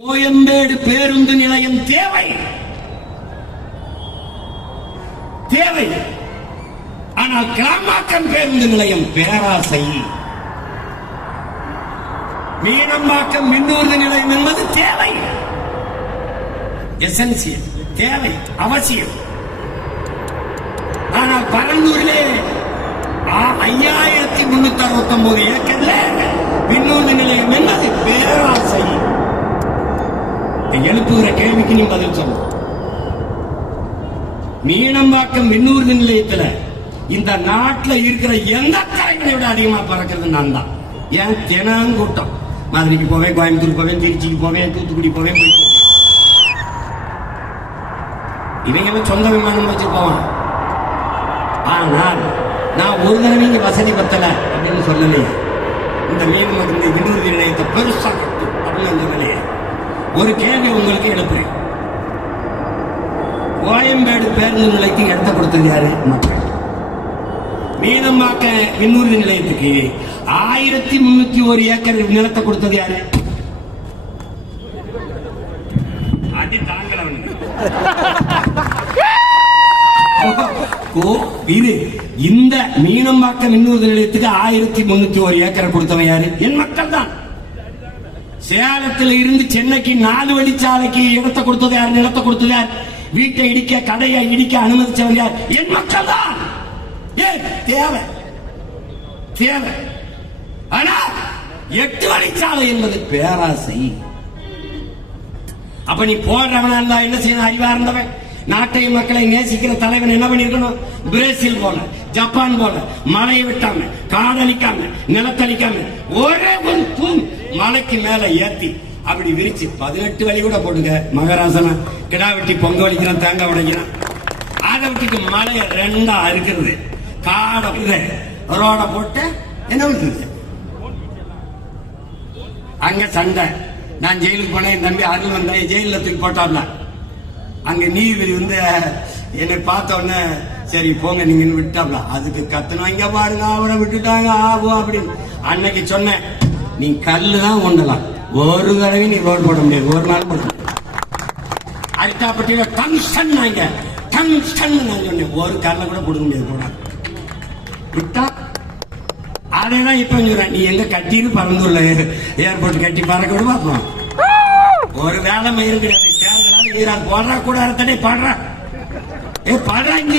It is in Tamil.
கோயம்பேடு பேருந்து நிலையம் தேவை தேவை. ஆனால் கிளாம்பாக்கம் பேருந்து நிலையம் பேராசை. மீனம்பாக்கம் மின்னூர்தி நிலையம் என்பது தேவை, எசென்சியல், தேவை, அவசியம். ஆனால் பரந்தூரிலே 5369 ஏக்கர்ல மின்னூர்தி நிலையம் என்பது பேராசை. எழுப்புகிற கேள்விக்கு நீ பதில் சொல்ல. மீனம்பாக்கம் மின்னூர்தி நிலையத்தில் இந்த நாட்டில் இருக்கிற எந்த தலைவனை விட அதிகமா பறக்கிறது நான் தான். ஏன் தினம் கூட்டம். மதுரைக்கு போவேன், கோயம்புத்தூர் போவேன், திருச்சிக்கு போவேன், தூத்துக்குடி போவேன். இவங்களும் சொந்த விமானம் வச்சு போவான். ஆனால் நான் ஒரு தடவை இங்க வசதி பத்தல அப்படின்னு சொல்லலையே. இந்த மின்னூர்தி நிலையத்தை பெருசா கட்டும் அப்படின்னு சொல்லலையே. ஒரு கேள்வி உங்களுக்கு எழுப்புறேன். கோயம்பேடு பேருந்து நிலையத்துக்கு இடத்த கொடுத்தது யாரு? மக்கள். மீனம்பாக்க மின்னூர்தி நிலையத்துக்கு 1301 ஏக்கர் நிலத்தை கொடுத்தது யாரு? அது தாங்கல. இந்த மீனம்பாக்க மின்னூர்தி நிலையத்துக்கு 1301 ஏக்கரை கொடுத்தவன் யாரு? என் மக்கள் தான். சேலத்தில் இருந்து சென்னைக்கு 4 வழிச்சாலைக்கு இடத்தை கொடுத்தது யார்? நிலத்தை கொடுத்தது யார்? வீட்டை இடிக்க, கடையை இடிக்க அனுமதிச்சவன் யார்? என் மக்கள் தான். தேவை தேவை. ஆனா 8 வழிச்சாலை என்பது பேராசை. அப்ப நீ போடுறவனா இருந்தா என்ன செய்யணும்? அறிவா இருந்தவன், நாட்டை மக்களை நேசிக்கிற தலைவன் என்ன பண்ணிருக்கணும்? பிரேசில் போல, ஜப்பான் போல மழையை விட்டாம, காடழிக்காம, நிலத்தளிக்காம ஒரே ஒரு தூண் மலைக்கு மேல ஏத்தி அப்படி விரிச்சு 18 வழி கூட போடுங்க. மகராசனா கிடா வெட்டி பொங்க வலிக்கிறான், தேங்காய் உடைக்கிறான். அதை விட்டுட்டு மலையை 2ஆ இருக்கிறது, காடை ரோட போட்டு என்ன விழுது? அங்க சண்டை. நான் ஜெயிலுக்கு போனேன், என் தம்பி அருள் வந்தேன், ஜெயில தூக்கி போட்டாப்ல. அங்க நீதிபதி வந்து என்னை பார்த்த உடனே சரி போங்க நீங்க விட்டாப்ல. அதுக்கு கத்துனாங்க பாருங்க, அவரை விட்டுட்டாங்க ஆகும் அப்படின்னு. அன்னைக்கு சொன்னேன், நீ கல்லுதான் ஒண்டலாம், ஒரு தடவை நீ ரோடு போட முடியாது, ஒரு நாள் போட. அல்டாப்பட்டியில டங்ஸ்டன் டங்ஸ்டன் நான் சொன்னேன், ஒரு கல்ல கூட கொடுக்க முடியாது போட விட்டா. அதேதான் இப்ப சொல்றேன், நீ எங்க கட்டின்னு பறந்துள்ள ஏர்போர்ட் கட்டி பறக்க விட பார்ப்போம். ஒரு வேலை மயிறு கிடையாது. தேர்தலாக போடுற கூட பாடுற. ஏ பாடுறாங்க.